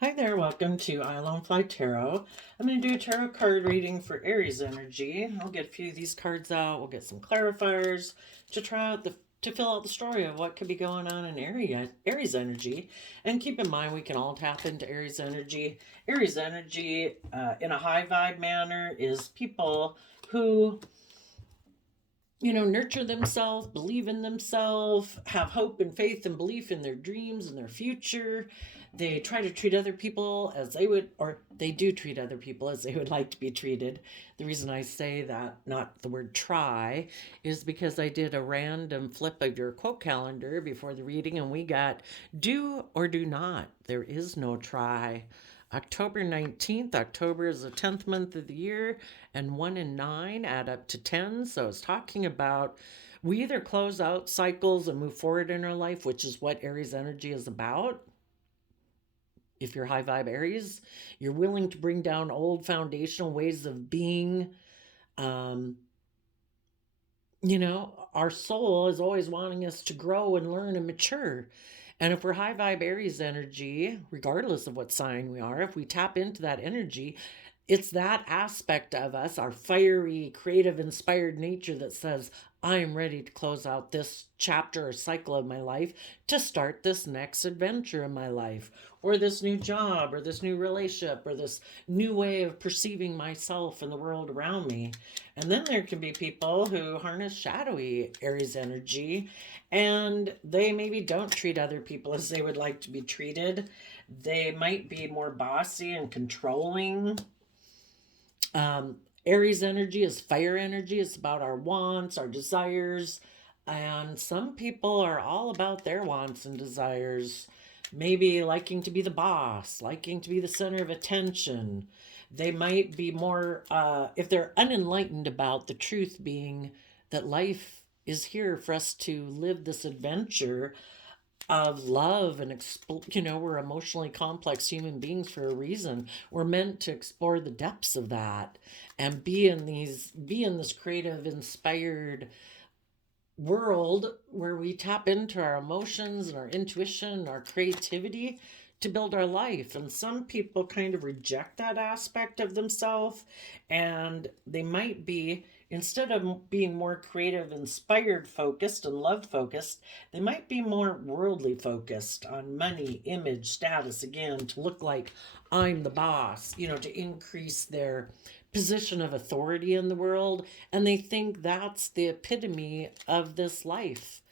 Hi there, welcome to I Alone Fly Tarot. I'm going to do a tarot card reading for Aries energy. I'll get a few of these cards out. We'll get some clarifiers to try out to fill out the story of what could be going on in Aries energy. And keep in mind, we can all tap into Aries energy. Aries energy, in a high vibe manner, is people who nurture themselves, believe in themselves, have hope and faith and belief in their dreams and their future. They try to treat other people as they would, or they do treat other people as they would like to be treated. The reason I say that, not the word try, is because I did a random flip of your quote calendar before the reading and we got do or do not. There is no try. October 19th. October is the 10th month of the year, and 1 and 9 add up to 10. So it's talking about we either close out cycles and move forward in our life, which is what Aries energy is about. If you're high vibe Aries, you're willing to bring down old foundational ways of being. Um, our soul is always wanting us to grow and learn and mature. And if we're high vibe Aries energy, regardless of what sign we are, if we tap into that energy, it's that aspect of us, our fiery, creative, inspired nature that says, I am ready to close out this chapter or cycle of my life to start this next adventure in my life, or this new job, or this new relationship, or this new way of perceiving myself and the world around me. And then there can be people who harness shadowy Aries energy and they maybe don't treat other people as they would like to be treated. They might be more bossy and controlling. Um, Aries energy is fire energy. It's about our wants, our desires. And some people are all about their wants and desires. Maybe liking to be the boss, liking to be the center of attention. They might be more, if they're unenlightened about the truth being that life is here for us to live this adventure of love and we're emotionally complex human beings for a reason. We're meant to explore the depths of that and be in this creative, inspired world where we tap into our emotions and our intuition and our creativity to build our life. And some people kind of reject that aspect of themselves, and they might be, instead of being more creative, inspired focused and love focused, they might be more worldly focused on money, image, status, again, to look like I'm the boss, to increase their position of authority in the world. And they think that's the epitome of this life.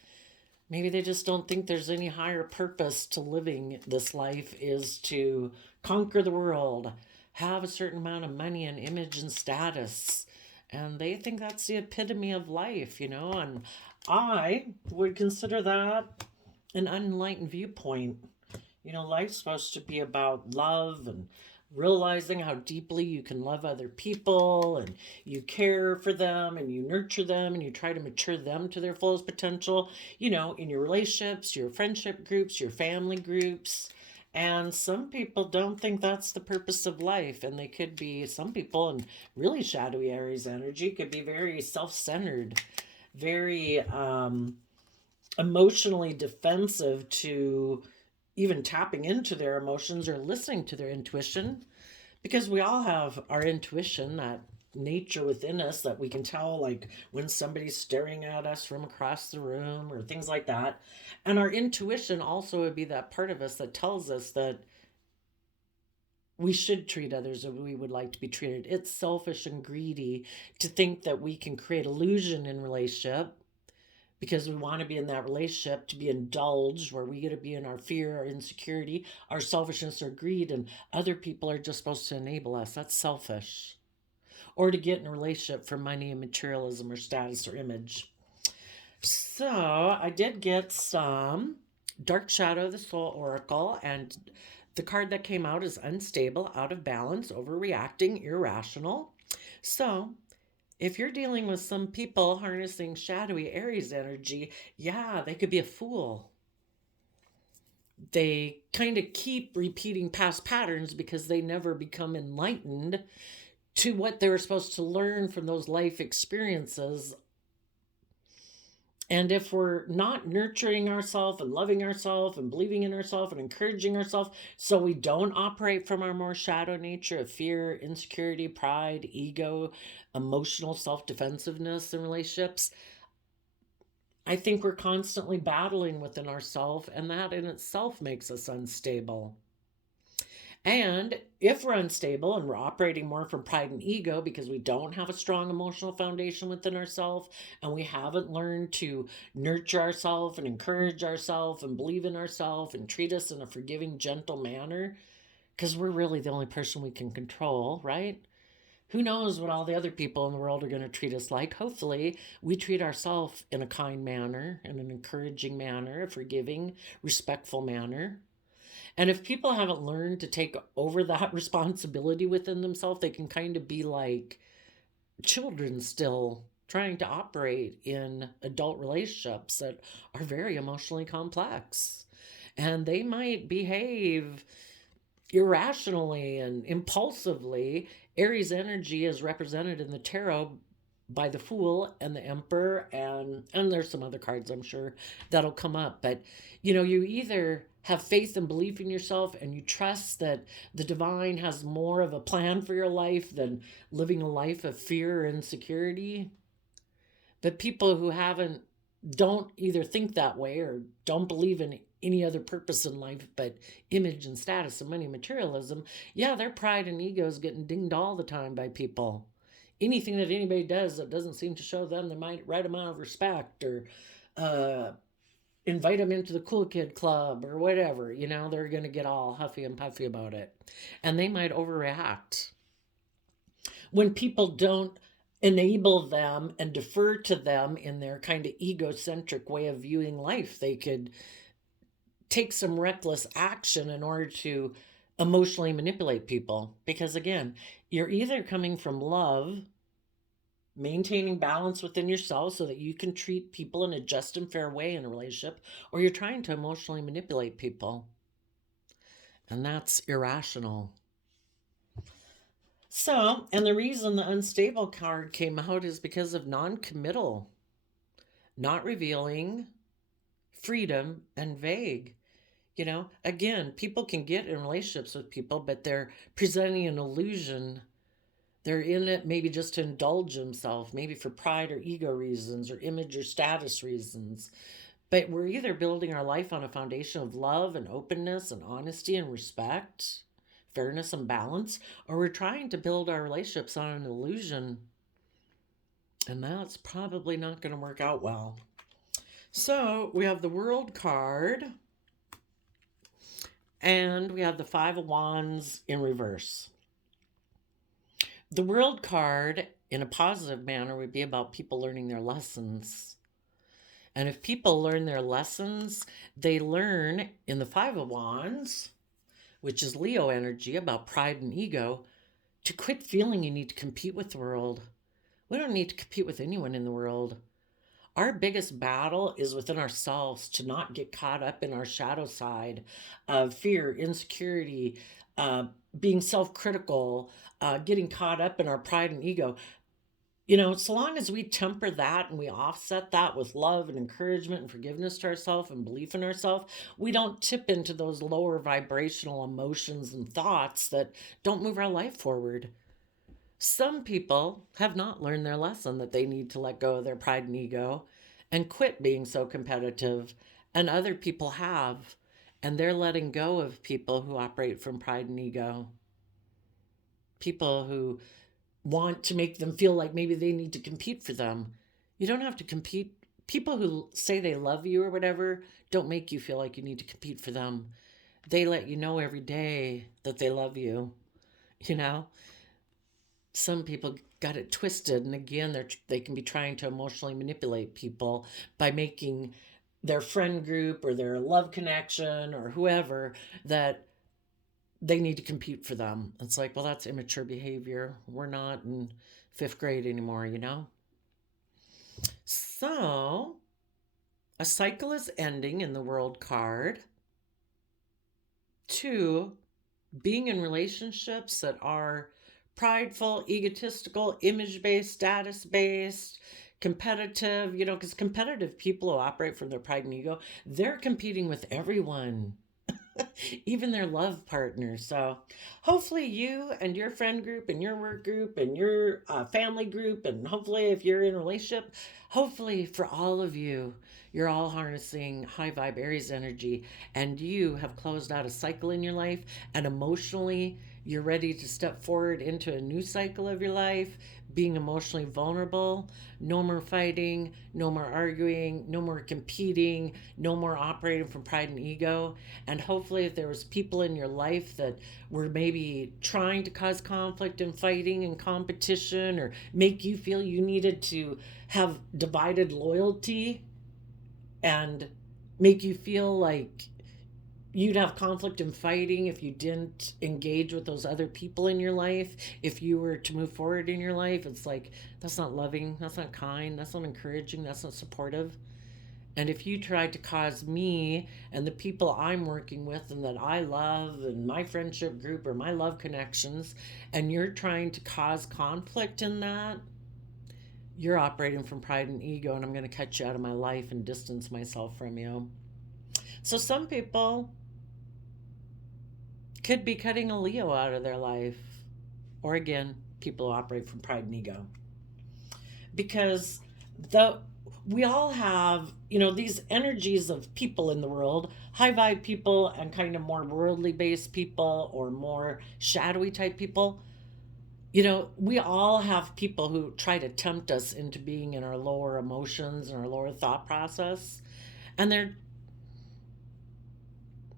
Maybe they just don't think there's any higher purpose to living this life is to conquer the world, have a certain amount of money and image and status. And they think that's the epitome of life, and I would consider that an unenlightened viewpoint. Life's supposed to be about love and realizing how deeply you can love other people and you care for them and you nurture them and you try to mature them to their fullest potential, in your relationships, your friendship groups, your family groups. And some people don't think that's the purpose of life. And they could be, some people in really shadowy Aries energy could be very self centered, very emotionally defensive to even tapping into their emotions or listening to their intuition, because we all have our intuition, that nature within us that we can tell, like when somebody's staring at us from across the room or things like that. And our intuition also would be that part of us that tells us that we should treat others as we would like to be treated. It's selfish and greedy to think that we can create illusion in relationship because we want to be in that relationship to be indulged, where we get to be in our fear, our insecurity, our selfishness, or greed, and other people are just supposed to enable us. That's selfish. Or to get in a relationship for money and materialism or status or image. So I did get some Dark Shadow of the Soul Oracle, and the card that came out is unstable, out of balance, overreacting, irrational. So if you're dealing with some people harnessing shadowy Aries energy, yeah, they could be a fool. They kind of keep repeating past patterns because they never become enlightened to what they were supposed to learn from those life experiences. And if we're not nurturing ourselves and loving ourselves and believing in ourselves and encouraging ourselves, so we don't operate from our more shadow nature of fear, insecurity, pride, ego, emotional self defensiveness in relationships, I think we're constantly battling within ourselves, and that in itself makes us unstable. And if we're unstable and we're operating more from pride and ego because we don't have a strong emotional foundation within ourselves and we haven't learned to nurture ourselves and encourage ourselves and believe in ourselves and treat us in a forgiving, gentle manner, because we're really the only person we can control, right? Who knows what all the other people in the world are going to treat us like? Hopefully, we treat ourselves in a kind manner, in an encouraging manner, a forgiving, respectful manner. And if people haven't learned to take over that responsibility within themselves, they can kind of be like children still trying to operate in adult relationships that are very emotionally complex. And they might behave irrationally and impulsively. Aries energy is represented in the tarot by the Fool and the Emperor, and there's some other cards I'm sure that'll come up. But you either have faith and belief in yourself and you trust that the divine has more of a plan for your life than living a life of fear or insecurity. But people who haven't don't either think that way or don't believe in any other purpose in life but image and status and money materialism, yeah, their pride and ego is getting dinged all the time by people. Anything that anybody does that doesn't seem to show them the right amount of respect or uh, invite them into the cool kid club or whatever, they're going to get all huffy and puffy about it. And they might overreact. When people don't enable them and defer to them in their kind of egocentric way of viewing life, they could take some reckless action in order to emotionally manipulate people. Because again, you're either coming from love, maintaining balance within yourself so that you can treat people in a just and fair way in a relationship, or you're trying to emotionally manipulate people. And that's irrational. So, and the reason the unstable card came out is because of non committal, not revealing, freedom, and vague. Again, people can get in relationships with people, but they're presenting an illusion. They're in it maybe just to indulge themselves, maybe for pride or ego reasons or image or status reasons. But we're either building our life on a foundation of love and openness and honesty and respect, fairness and balance, or we're trying to build our relationships on an illusion. And that's probably not going to work out well. So we have the World card, and we have the Five of Wands in reverse. The World card, in a positive manner, would be about people learning their lessons. And if people learn their lessons, they learn in the Five of Wands, which is Leo energy, about pride and ego, to quit feeling you need to compete with the world. We don't need to compete with anyone in the world. Our biggest battle is within ourselves to not get caught up in our shadow side of fear, insecurity, being self critical, getting caught up in our pride and ego. So long as we temper that and we offset that with love and encouragement and forgiveness to ourselves and belief in ourselves, we don't tip into those lower vibrational emotions and thoughts that don't move our life forward. Some people have not learned their lesson that they need to let go of their pride and ego and quit being so competitive, and other people have, and they're letting go of people who operate from pride and ego. People who want to make them feel like maybe they need to compete for them. You don't have to compete. People who say they love you or whatever don't make you feel like you need to compete for them. They let you know every day that they love you. Some people got it twisted, and again, they can be trying to emotionally manipulate people by making their friend group or their love connection or whoever that they need to compete for them. It's like, well, that's immature behavior. We're not in fifth grade anymore, So, a cycle is ending in the World card. 2, being in relationships that are prideful, egotistical, image based, status based, competitive, because competitive people who operate from their pride and ego, they're competing with everyone, even their love partners. So hopefully you and your friend group and your work group and your family group, and hopefully if you're in a relationship, hopefully for all of you, you're all harnessing high vibe Aries energy, and you have closed out a cycle in your life, and emotionally you're ready to step forward into a new cycle of your life, being emotionally vulnerable. No more fighting, no more arguing, no more competing, no more operating from pride and ego. And hopefully if there was people in your life that were maybe trying to cause conflict and fighting and competition, or make you feel you needed to have divided loyalty, and make you feel like you'd have conflict and fighting if you didn't engage with those other people in your life, if you were to move forward in your life, it's like, that's not loving, that's not kind, that's not encouraging, that's not supportive. And if you tried to cause me and the people I'm working with and that I love and my friendship group or my love connections, and you're trying to cause conflict in that, you're operating from pride and ego, and I'm going to cut you out of my life and distance myself from you. So some people could be cutting a Leo out of their life. Or again, people who operate from pride and ego. Because the we all have, these energies of people in the world, high vibe people and kind of more worldly based people or more shadowy type people. We all have people who try to tempt us into being in our lower emotions and our lower thought process. And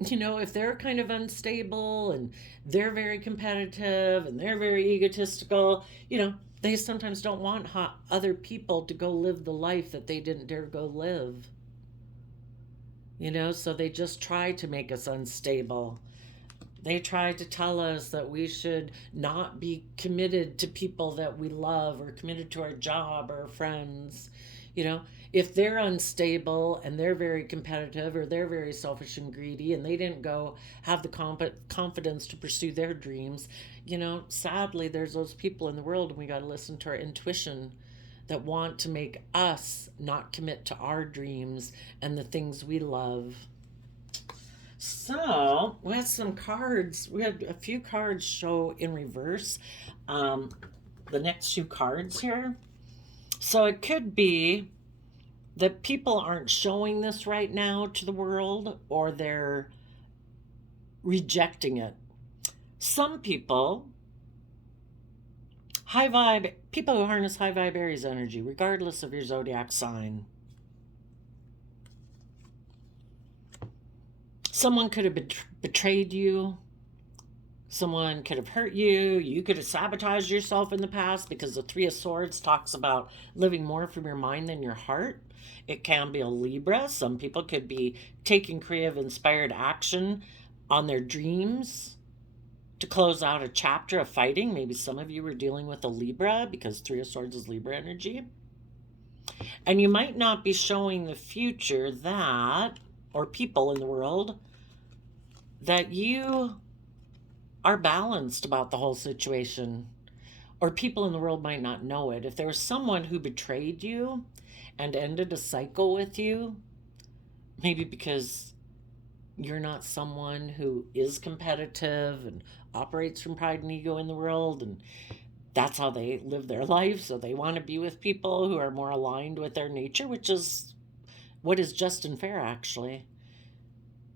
if they're kind of unstable and they're very competitive and they're very egotistical, they sometimes don't want other people to go live the life that they didn't dare go live. So they just try to make us unstable. They try to tell us that we should not be committed to people that we love or committed to our job or our friends. If they're unstable and they're very competitive or they're very selfish and greedy and they didn't go have the confidence to pursue their dreams, sadly, there's those people in the world, and we got to listen to our intuition, that want to make us not commit to our dreams and the things we love. So we had some cards. We had a few cards show in reverse. The next two cards here. So it could be that people aren't showing this right now to the world, or they're rejecting it. Some people, people who harness high vibe Aries energy, regardless of your zodiac sign. Someone could have betrayed you. Someone could have hurt you. You could have sabotaged yourself in the past, because the Three of Swords talks about living more from your mind than your heart. It can be a Libra. Some people could be taking creative, inspired action on their dreams to close out a chapter of fighting. Maybe some of you were dealing with a Libra, because Three of Swords is Libra energy. And you might not be showing the future that, or people in the world, that you are balanced about the whole situation. Or people in the world might not know it. If there was someone who betrayed you and ended a cycle with you, maybe because you're not someone who is competitive and operates from pride and ego in the world, and that's how they live their life, so they want to be with people who are more aligned with their nature, which is what is just and fair, actually.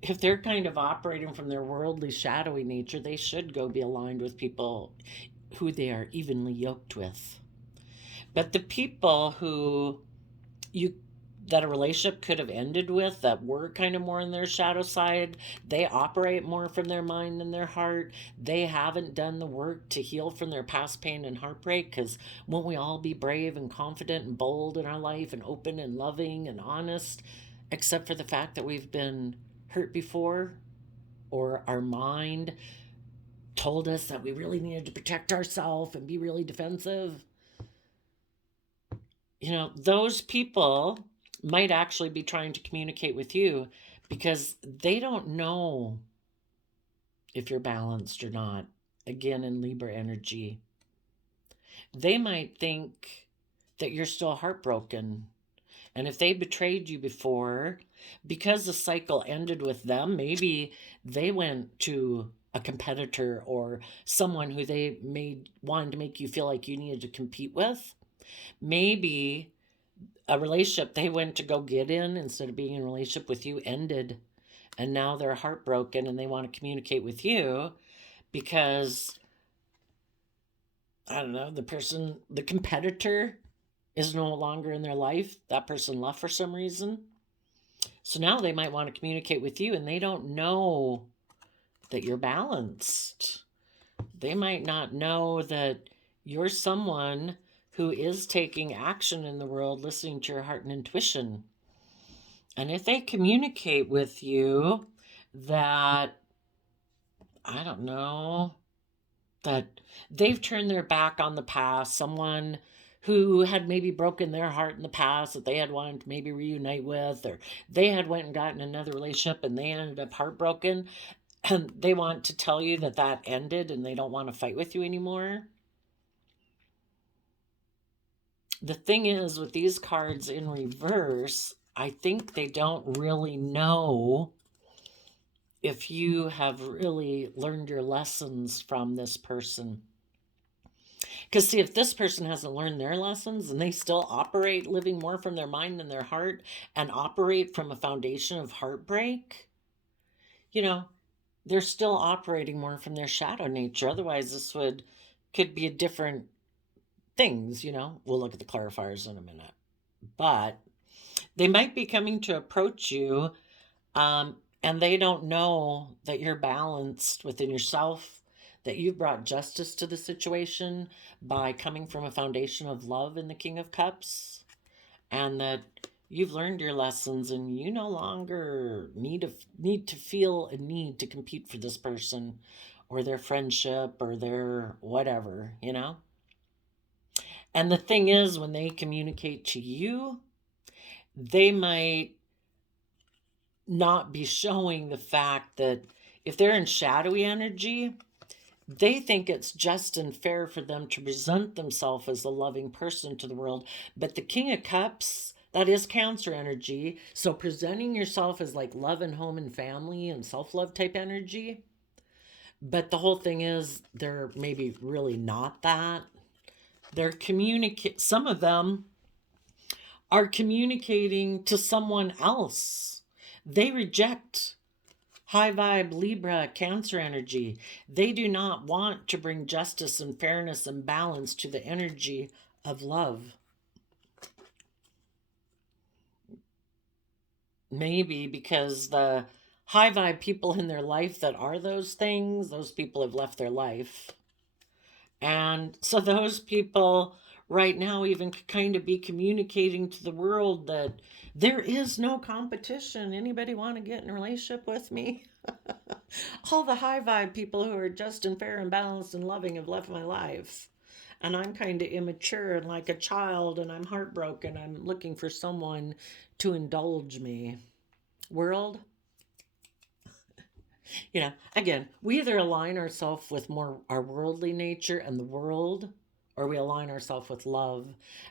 If they're kind of operating from their worldly, shadowy nature, they should go be aligned with people who they are evenly yoked with. But the people that a relationship could have ended with, that were kind of more in their shadow side, they operate more from their mind than their heart. They haven't done the work to heal from their past pain and heartbreak, because won't we all be brave and confident and bold in our life and open and loving and honest, except for the fact that we've been hurt before, or our mind told us that we really needed to protect ourselves and be really defensive. Those people might actually be trying to communicate with you, because they don't know if you're balanced or not. Again, in Libra energy, they might think that you're still heartbroken. And if they betrayed you before, because the cycle ended with them, maybe they went to a competitor or someone who they wanted to make you feel like you needed to compete with. Maybe a relationship they went to go get in instead of being in a relationship with you ended. And now they're heartbroken and they want to communicate with you because, I don't know, the competitor is no longer in their life. That person left for some reason. So now they might want to communicate with you and they don't know that you're balanced. They might not know that you're someone who is taking action in the world, listening to your heart and intuition. And if they communicate with you that, I don't know, that they've turned their back on the past, someone who had maybe broken their heart in the past that they had wanted to maybe reunite with, or they had went and gotten another relationship and they ended up heartbroken, and they want to tell you that that ended and they don't want to fight with you anymore. The thing is, with these cards in reverse, I think they don't really know if you have really learned your lessons from this person. Because see, if this person hasn't learned their lessons and they still operate living more from their mind than their heart and operate from a foundation of heartbreak, they're still operating more from their shadow nature. Otherwise, this could be a different things, We'll look at the clarifiers in a minute. But they might be coming to approach you, and they don't know that you're balanced within yourself, that you've brought justice to the situation by coming from a foundation of love in the King of Cups, and that you've learned your lessons and you no longer need to feel a need to compete for this person or their friendship or their whatever. And the thing is, when they communicate to you, they might not be showing the fact that if they're in shadowy energy, they think it's just and fair for them to present themselves as a loving person to the world. But the King of Cups, that is Cancer energy. So presenting yourself as like love and home and family and self-love type energy. But the whole thing is, they're maybe really not that. Some of them are communicating to someone else. They reject high vibe Libra Cancer energy. They do not want to bring justice and fairness and balance to the energy of love. Maybe because the high vibe people in their life that are those things, those people have left their life. And so those people right now even kind of be communicating to the world that there is no competition. Anybody want to get in a relationship with me? All the high vibe people who are just and fair and balanced and loving have left my life. And I'm kind of immature and like a child, and I'm heartbroken. I'm looking for someone to indulge me. World? Again, we either align ourselves with more our worldly nature and the world, or we align ourselves with love.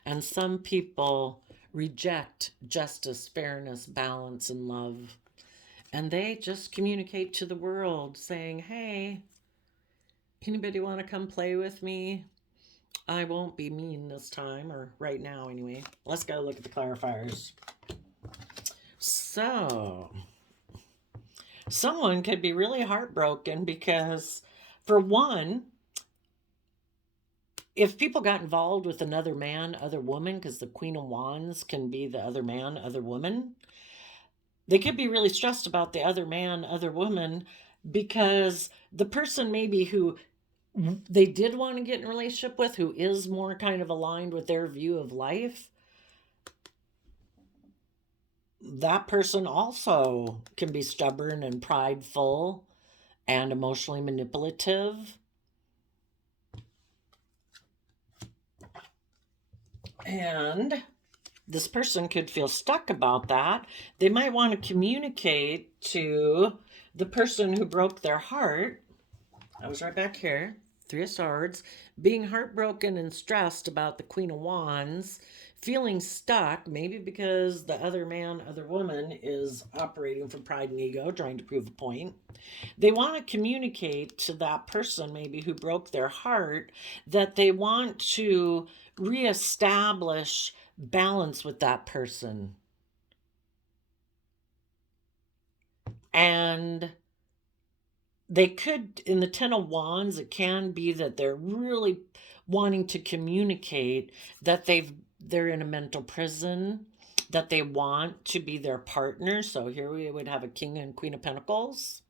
And some people reject justice, fairness, balance, and love. And they just communicate to the world saying, hey, anybody want to come play with me? I won't be mean this time, or right now anyway. Let's go look at the clarifiers. So someone could be really heartbroken because, for one, if people got involved with another man, other woman, because the Queen of Wands can be the other man, other woman, they could be really stressed about the other man, other woman, because the person maybe who they did want to get in a relationship with, who is more kind of aligned with their view of life, that person also can be stubborn and prideful and emotionally manipulative. And this person could feel stuck about that. They might want to communicate to the person who broke their heart. I was right back here. Three of Swords, being heartbroken and stressed about the Queen of Wands, feeling stuck, maybe because the other man, other woman is operating from pride and ego, trying to prove a point. They want to communicate to that person, maybe who broke their heart, that they want to reestablish balance with that person. And they could, in the Ten of Wands, it can be that they're really wanting to communicate that they're in a mental prison, that they want to be their partner. So here we would have a King and Queen of Pentacles.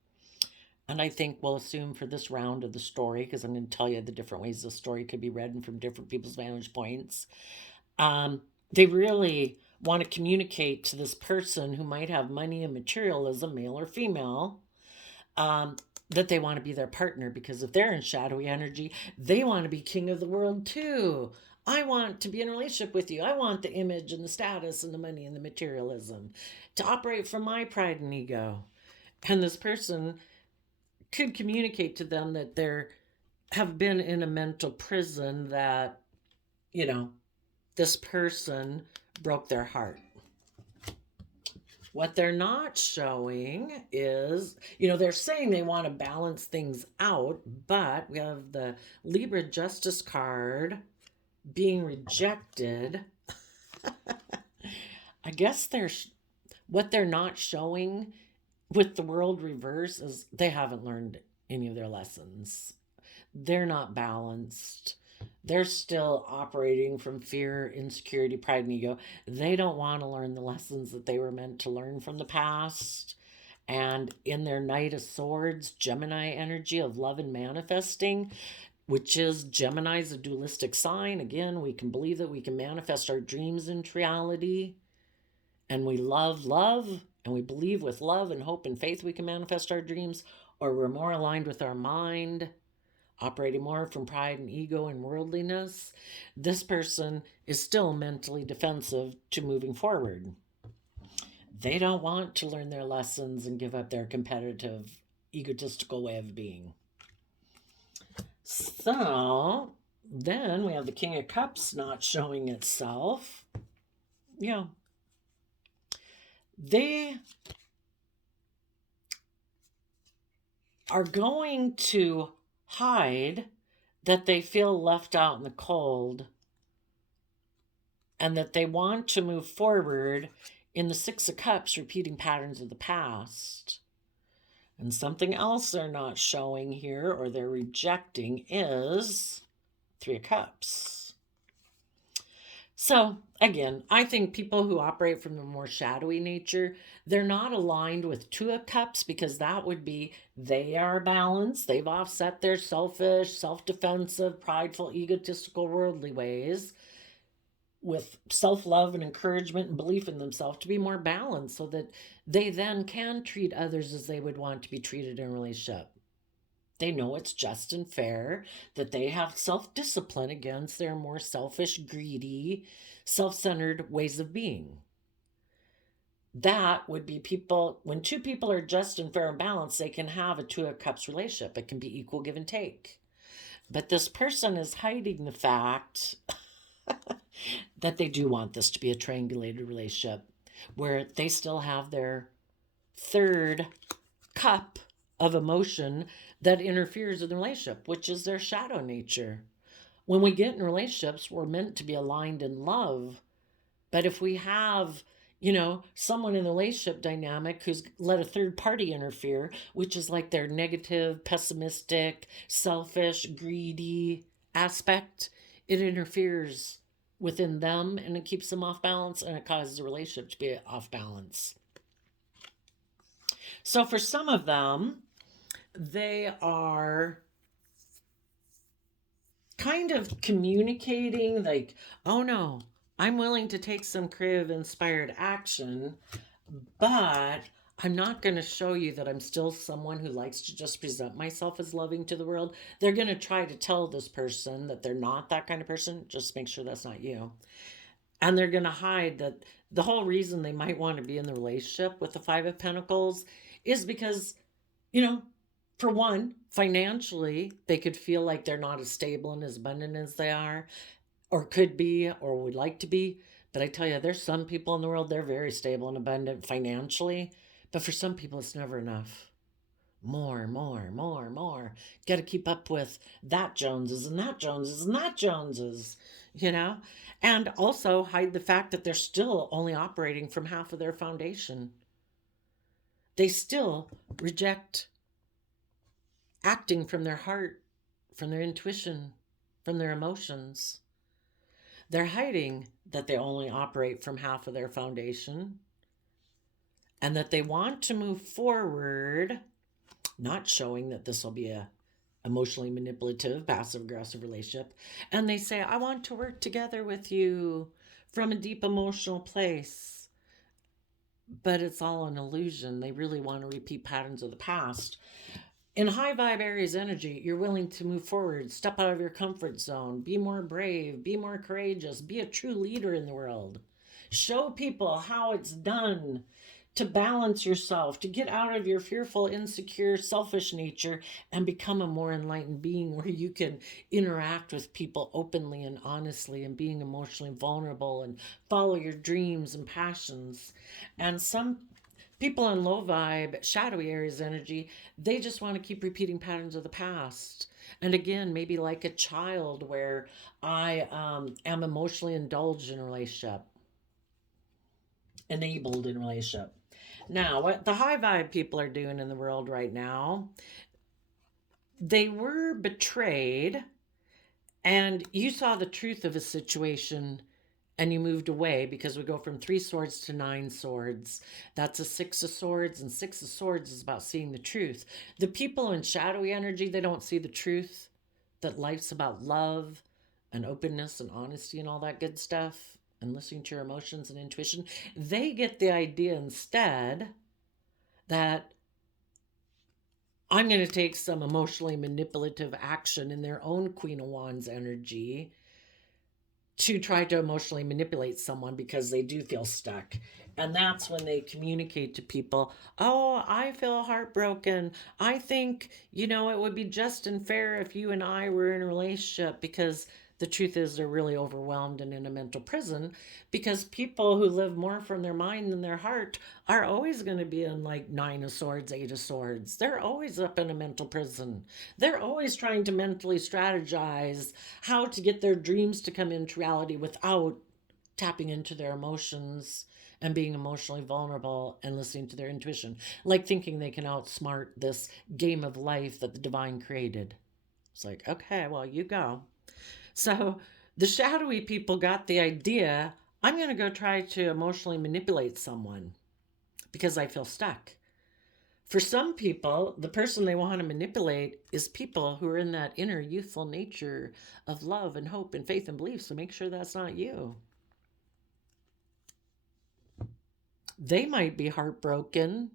And I think we'll assume for this round of the story, because I'm going to tell you the different ways the story could be read and from different people's vantage points. They really want to communicate to this person who might have money and materialism, male or female, that they want to be their partner, because if they're in shadowy energy, they want to be king of the world too. I want to be in a relationship with you. I want the image and the status and the money and the materialism to operate from my pride and ego. And this person could communicate to them that they have been in a mental prison, that, this person broke their heart. What they're not showing is, they're saying they want to balance things out, but we have the Libra Justice card being rejected. I guess what they're not showing with the world reverse is they haven't learned any of their lessons. They're not balanced. They're still operating from fear, insecurity, pride, and ego. They don't want to learn the lessons that they were meant to learn from the past. And in their Knight of Swords, Gemini energy of love and manifesting, which is Gemini's a dualistic sign. Again, we can believe that we can manifest our dreams into reality. And we love, and we believe with love and hope and faith we can manifest our dreams, or we're more aligned with our mind, operating more from pride and ego and worldliness. This person is still mentally defensive to moving forward. They don't want to learn their lessons and give up their competitive, egotistical way of being. So then we have the King of Cups not showing itself. Yeah. They are going to hide that they feel left out in the cold, and that they want to move forward in the Six of Cups, repeating patterns of the past. And something else they're not showing here, or they're rejecting, is Three of Cups. So again, I think people who operate from the more shadowy nature, they're not aligned with Two of Cups, because that would be they are balanced. They've offset their selfish, self-defensive, prideful, egotistical, worldly ways with self-love and encouragement and belief in themselves to be more balanced, so that they then can treat others as they would want to be treated in a relationship. They know it's just and fair, that they have self-discipline against their more selfish, greedy, self-centered ways of being. That would be people, when two people are just and fair and balanced, they can have a Two of Cups relationship. It can be equal give and take. But this person is hiding the fact that they do want this to be a triangulated relationship, where they still have their third cup of emotion that interferes in the relationship, which is their shadow nature. When we get in relationships, we're meant to be aligned in love. But if we have, someone in the relationship dynamic who's let a third party interfere, which is like their negative, pessimistic, selfish, greedy aspect, it interferes within them, and it keeps them off balance, and it causes the relationship to be off balance. So for some of them, they are kind of communicating like, oh no, I'm willing to take some creative inspired action, but I'm not going to show you that I'm still someone who likes to just present myself as loving to the world. They're going to try to tell this person that they're not that kind of person. Just make sure that's not you. And they're going to hide that the whole reason they might want to be in the relationship with the Five of Pentacles is because, For one, financially, they could feel like they're not as stable and as abundant as they are, or could be, or would like to be. But I tell you, there's some people in the world, they're very stable and abundant financially. But for some people, it's never enough. More, more, more, more. Got to keep up with that Joneses and that Joneses and that Joneses, you know? And also hide the fact that they're still only operating from half of their foundation. They still reject acting from their heart, from their intuition, from their emotions. They're hiding that they only operate from half of their foundation and that they want to move forward, not showing that this will be a emotionally manipulative, passive aggressive relationship. And they say, I want to work together with you from a deep emotional place. But it's all an illusion. They really want to repeat patterns of the past. In high vibe Aries energy, you're willing to move forward, step out of your comfort zone, be more brave, be more courageous, be a true leader in the world. Show people how it's done to balance yourself, to get out of your fearful, insecure, selfish nature and become a more enlightened being where you can interact with people openly and honestly and being emotionally vulnerable and follow your dreams and passions. And some people in low vibe, shadowy Aries energy, they just want to keep repeating patterns of the past. And again, maybe like a child where I am emotionally indulged in a relationship, enabled in a relationship. Now, what the high vibe people are doing in the world right now, they were betrayed and you saw the truth of a situation and you moved away because we go from 3 swords to 9 swords. That's a 6 of swords, and 6 of swords is about seeing the truth. The people in shadowy energy, they don't see the truth, that life's about love and openness and honesty and all that good stuff and listening to your emotions and intuition. They get the idea instead that I'm going to take some emotionally manipulative action in their own Queen of Wands energy to try to emotionally manipulate someone because they do feel stuck. And that's when they communicate to people, oh, I feel heartbroken. I think, it would be just and fair if you and I were in a relationship, because the truth is they're really overwhelmed and in a mental prison, because people who live more from their mind than their heart are always going to be in like 9 of swords, 8 of swords. They're always up in a mental prison. They're always trying to mentally strategize how to get their dreams to come into reality without tapping into their emotions and being emotionally vulnerable and listening to their intuition, like thinking they can outsmart this game of life that the divine created. It's like, okay, well, you go. So the shadowy people got the idea, I'm going to go try to emotionally manipulate someone because I feel stuck. For some people, the person they want to manipulate is people who are in that inner youthful nature of love and hope and faith and belief. So make sure that's not you. They might be heartbroken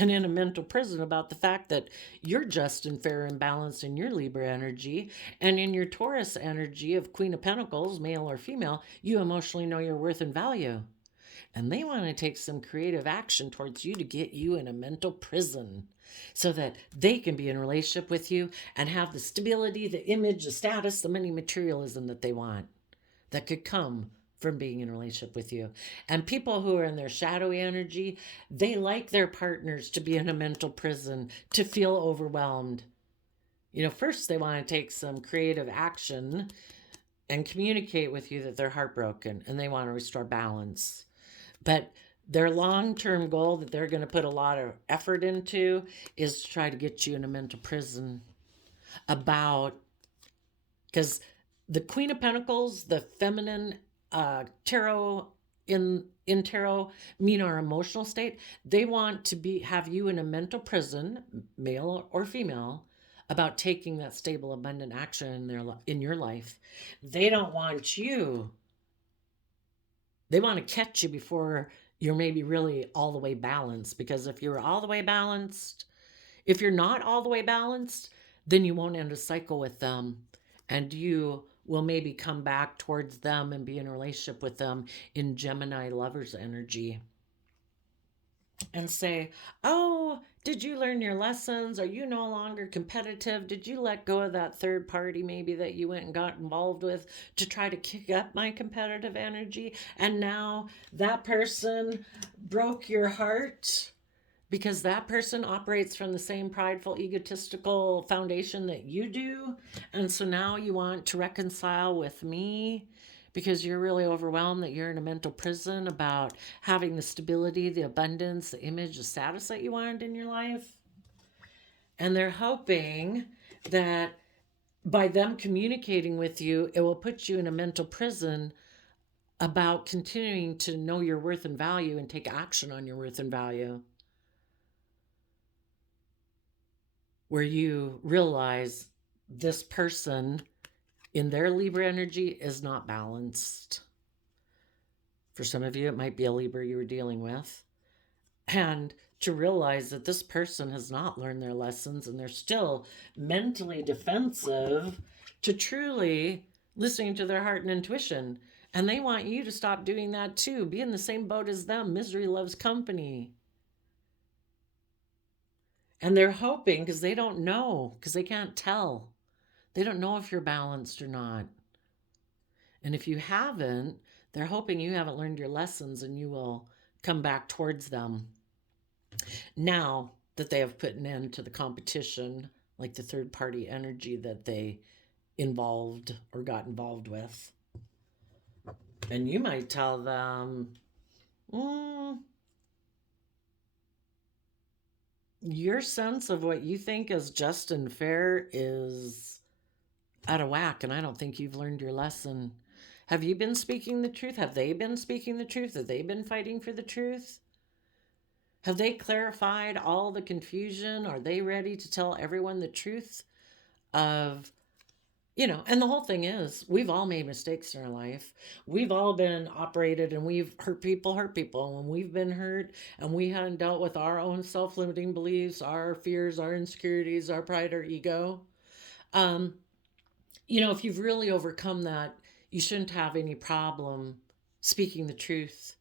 and in a mental prison about the fact that you're just and fair and balanced in your Libra energy, and in your Taurus energy of Queen of Pentacles, male or female, you emotionally know your worth and value. And they want to take some creative action towards you to get you in a mental prison so that they can be in a relationship with you and have the stability, the image, the status, the money, materialism that they want that could come from being in a relationship with you. And people who are in their shadowy energy, they like their partners to be in a mental prison, to feel overwhelmed. First they want to take some creative action and communicate with you that they're heartbroken and they want to restore balance. But their long-term goal that they're going to put a lot of effort into is to try to get you in a mental prison because the Queen of Pentacles, the feminine tarot in tarot mean our emotional state. They want to have you in a mental prison, male or female, about taking that stable, abundant action in your life. They don't want you. They want to catch you before you're maybe really all the way balanced, because if you're all the way balanced, if you're not all the way balanced, then you won't end a cycle with them, and you will maybe come back towards them and be in a relationship with them in Gemini lover's energy and say, oh, Did you learn your lessons? Are you no longer competitive? Did you let go of that third party maybe that you went and got involved with to try to kick up my competitive energy? And now that person broke your heart because that person operates from the same prideful, egotistical foundation that you do. And so now you want to reconcile with me because you're really overwhelmed that you're in a mental prison about having the stability, the abundance, the image, the status that you wanted in your life. And they're hoping that by them communicating with you, it will put you in a mental prison about continuing to know your worth and value and take action on your worth and value. Where you realize this person in their Libra energy is not balanced. For some of you, it might be a Libra you were dealing with. And to realize that this person has not learned their lessons and they're still mentally defensive to truly listening to their heart and intuition. And they want you to stop doing that too. Be in the same boat as them. Misery loves company. And they're hoping, because they don't know, because they can't tell. They don't know if you're balanced or not. And if you haven't, they're hoping you haven't learned your lessons and you will come back towards them. Now that they have put an end to the competition, like the third party energy that they involved or got involved with. And you might tell them, your sense of what you think is just and fair is out of whack, and I don't think you've learned your lesson. Have you been speaking the truth? Have they been speaking the truth? Have they been fighting for the truth? Have they clarified all the confusion? Are they ready to tell everyone the truth of, and the whole thing is, we've all made mistakes in our life. We've all been operated and we've hurt people. And when we've been hurt and we hadn't dealt with our own self-limiting beliefs, our fears, our insecurities, our pride, our ego, if you've really overcome that, you shouldn't have any problem speaking the truth.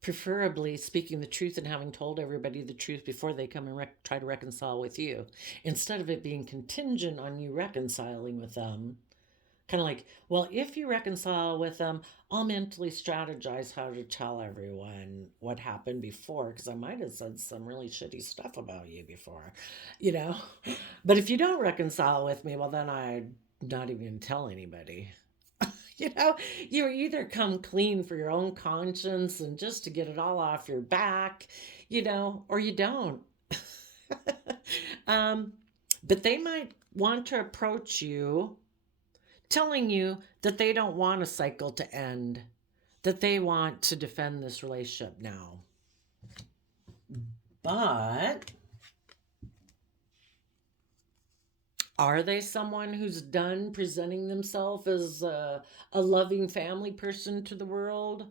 Preferably speaking the truth and having told everybody the truth before they come and try to reconcile with you. Instead of it being contingent on you reconciling with them. Kind of like, well, if you reconcile with them, I'll mentally strategize how to tell everyone what happened before, because I might have said some really shitty stuff about you before, But if you don't reconcile with me, well, then I'm not even going to tell anybody. You either come clean for your own conscience and just to get it all off your back, or you don't. But they might want to approach you telling you that they don't want a cycle to end, that they want to defend this relationship now. But are they someone who's done presenting themselves as a loving family person to the world?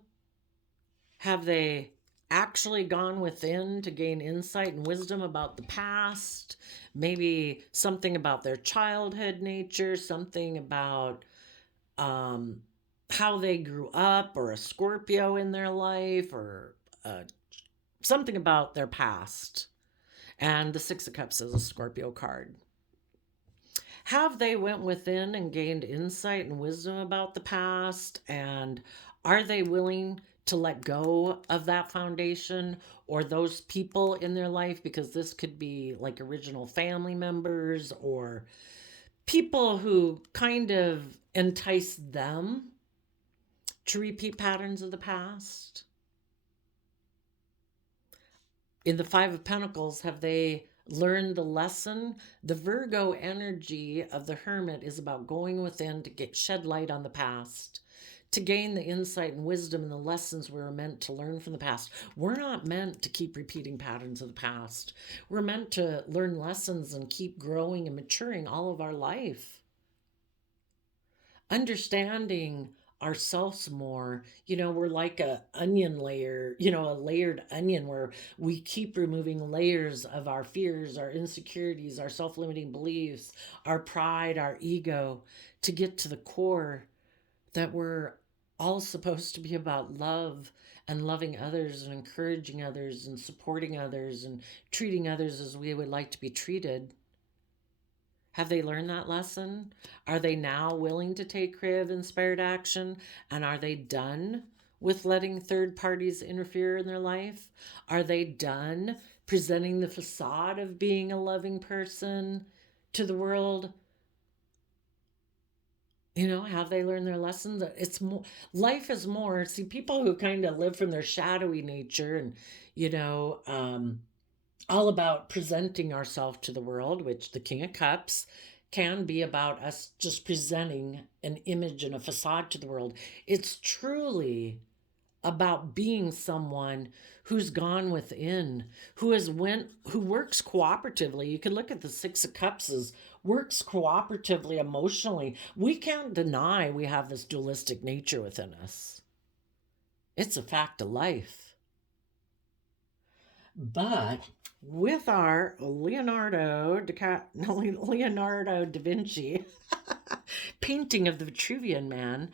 Have they actually gone within to gain insight and wisdom about the past? Maybe something about their childhood nature, something about how they grew up, or a Scorpio in their life, or something about their past. And the Six of Cups is a Scorpio card. Have they went within and gained insight and wisdom about the past? And are they willing to let go of that foundation or those people in their life? Because this could be like original family members or people who kind of entice them to repeat patterns of the past. In the Five of Pentacles, have they learned the lesson? The Virgo energy of the Hermit is about going within to shed light on the past, to gain the insight and wisdom and the lessons we're meant to learn from the past. We're not meant to keep repeating patterns of the past. We're meant to learn lessons and keep growing and maturing all of our life. Understanding ourselves more, we're like a onion layer, a layered onion where we keep removing layers of our fears, our insecurities, our self-limiting beliefs, our pride, our ego, to get to the core that we're all supposed to be about love and loving others and encouraging others and supporting others and treating others as we would like to be treated. Have they learned that lesson? Are they now willing to take creative inspired action? And are they done with letting third parties interfere in their life? Are they done presenting the facade of being a loving person to the world? Have they learned their lessons? It's more, life is more. See, people who kind of live from their shadowy nature and, you know, um, all about presenting ourselves to the world, which the King of Cups can be about us just presenting an image and a facade to the world. It's truly about being someone who's gone within, who works cooperatively. You can look at the 6 of Cups as works cooperatively emotionally. We can't deny we have this dualistic nature within us. It's a fact of life. But with our Leonardo da Vinci painting of the Vitruvian Man,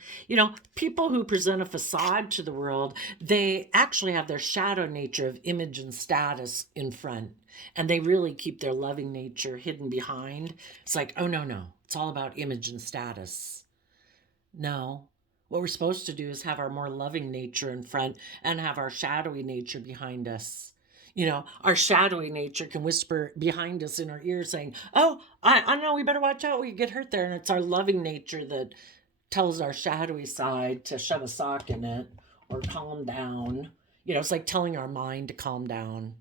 people who present a facade to the world, they actually have their shadow nature of image and status in front. And they really keep their loving nature hidden behind. It's like, oh, no, no. It's all about image and status. No. What we're supposed to do is have our more loving nature in front and have our shadowy nature behind us. Our shadowy nature can whisper behind us in our ear saying, oh, I know, we better watch out, we get hurt there. And it's our loving nature that tells our shadowy side to shove a sock in it or calm down. It's like telling our mind to calm down.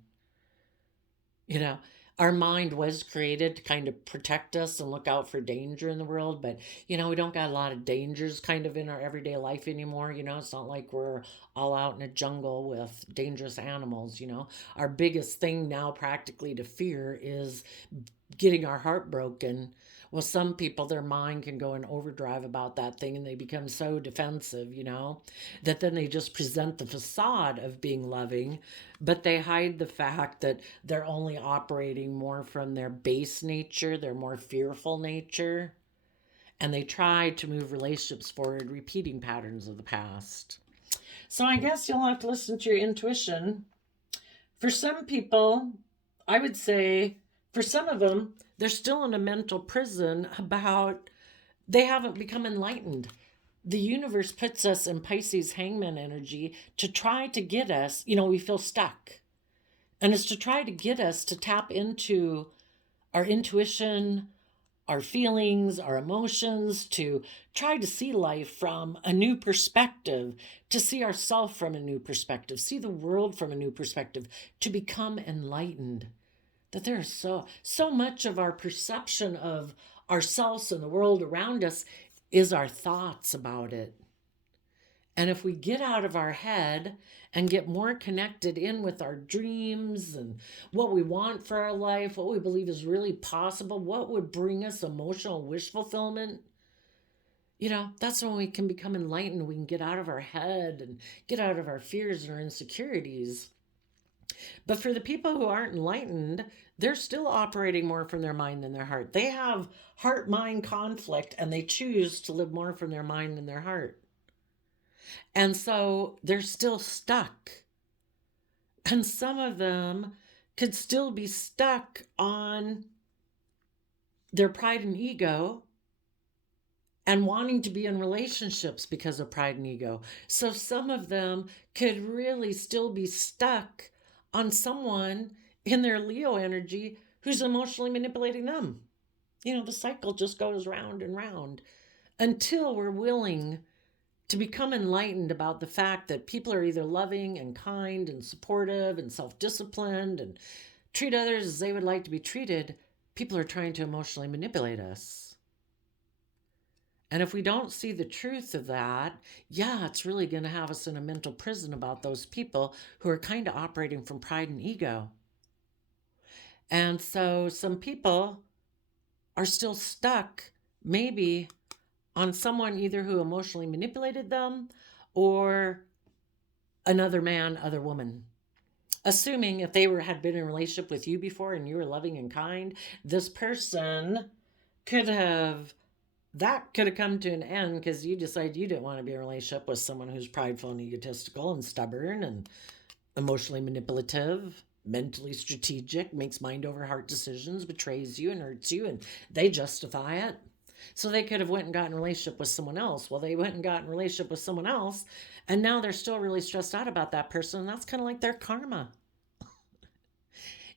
Our mind was created to kind of protect us and look out for danger in the world, but we don't got a lot of dangers kind of in our everyday life anymore. It's not like we're all out in a jungle with dangerous animals. Our biggest thing now practically to fear is getting our heart broken. Well, some people, their mind can go in overdrive about that thing and they become so defensive, that then they just present the facade of being loving, but they hide the fact that they're only operating more from their base nature, their more fearful nature, and they try to move relationships forward, repeating patterns of the past. So I guess you'll have to listen to your intuition. For some people, I would say, for some of them, they're still in a mental prison about they haven't become enlightened. The universe puts us in Pisces hangman energy to try to get us, we feel stuck. And it's to try to get us to tap into our intuition, our feelings, our emotions, to try to see life from a new perspective, to see ourselves from a new perspective, see the world from a new perspective, to become enlightened. That there is so much of our perception of ourselves and the world around us is our thoughts about it. And if we get out of our head and get more connected in with our dreams and what we want for our life, what we believe is really possible, what would bring us emotional wish fulfillment, that's when we can become enlightened. We can get out of our head and get out of our fears and our insecurities. But for the people who aren't enlightened, they're still operating more from their mind than their heart. They have heart-mind conflict and they choose to live more from their mind than their heart. And so they're still stuck. And some of them could still be stuck on their pride and ego and wanting to be in relationships because of pride and ego. So some of them could really still be stuck on someone in their Leo energy who's emotionally manipulating them. The cycle just goes round and round until we're willing to become enlightened about the fact that people are either loving and kind and supportive and self-disciplined and treat others as they would like to be treated. People are trying to emotionally manipulate us. And if we don't see the truth of that, it's really going to have us in a mental prison about those people who are kind of operating from pride and ego. And so some people are still stuck, maybe on someone either who emotionally manipulated them or another man, other woman. Assuming if they had been in a relationship with you before and you were loving and kind, this person could have that could have come to an end because you decided you didn't want to be in a relationship with someone who's prideful and egotistical and stubborn and emotionally manipulative, mentally strategic, makes mind over heart decisions, betrays you and hurts you, and they justify it. So they could have went and gotten a relationship with someone else. Well, they went and got in a relationship with someone else, and now they're still really stressed out about that person. And that's kind of like their karma.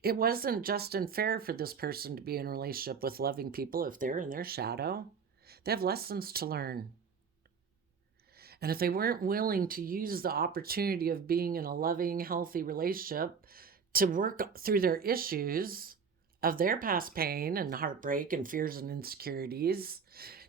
It wasn't just and fair for this person to be in a relationship with loving people if they're in their shadow. They have lessons to learn. And if they weren't willing to use the opportunity of being in a loving, healthy relationship to work through their issues of their past pain and heartbreak and fears and insecurities,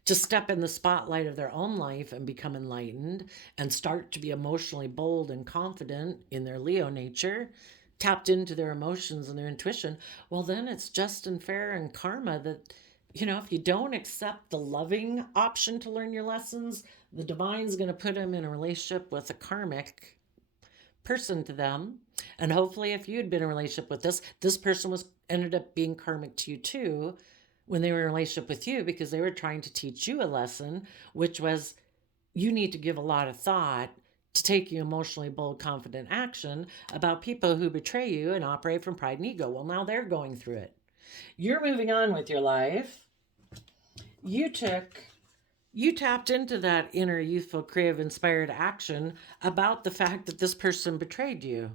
to step in the spotlight of their own life and become enlightened and start to be emotionally bold and confident in their Leo nature, tapped into their emotions and their intuition, well, then it's just and fair and karma that, if you don't accept the loving option to learn your lessons, the divine's going to put them in a relationship with a karmic person to them. And hopefully, if you had been in a relationship with this person ended up being karmic to you too when they were in a relationship with you, because they were trying to teach you a lesson, which was you need to give a lot of thought to taking emotionally bold, confident action about people who betray you and operate from pride and ego. Well, now they're going through it. You're moving on with your life. You tapped into that inner youthful, creative, inspired action about the fact that this person betrayed you.